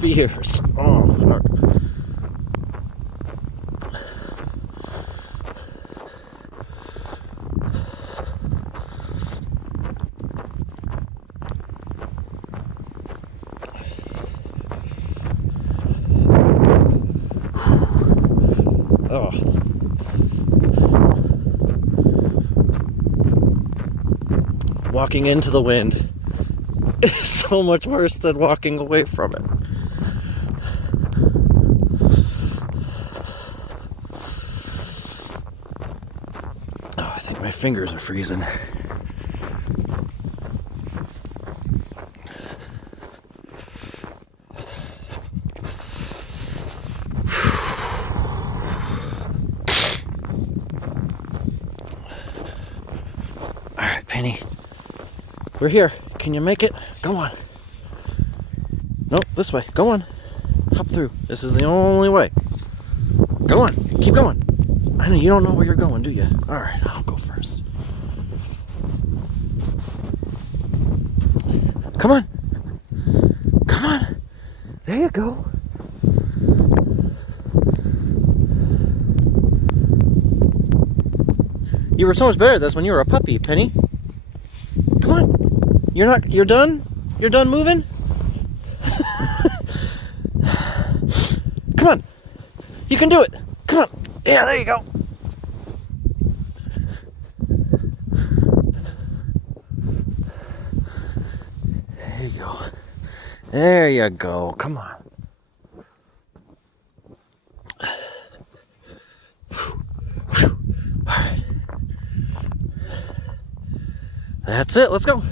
fierce. Oh, fuck. Oh. Walking into the wind is so much worse than walking away from it. Oh, I think my fingers are freezing. Alright, Penny. We're here. Can you make it? Go on. Nope, this way. Go on. Hop through. This is the only way. Go on. Keep going. I know you don't know where you're going, do you? Alright, I'll go first. Come on. Come on. There you go. You were so much better at this when you were a puppy, Penny. Come on. You're done? You're done moving? Come on. You can do it. Come on. Yeah, there you go. There you go. There you go. Come on. All right. That's it. Let's go.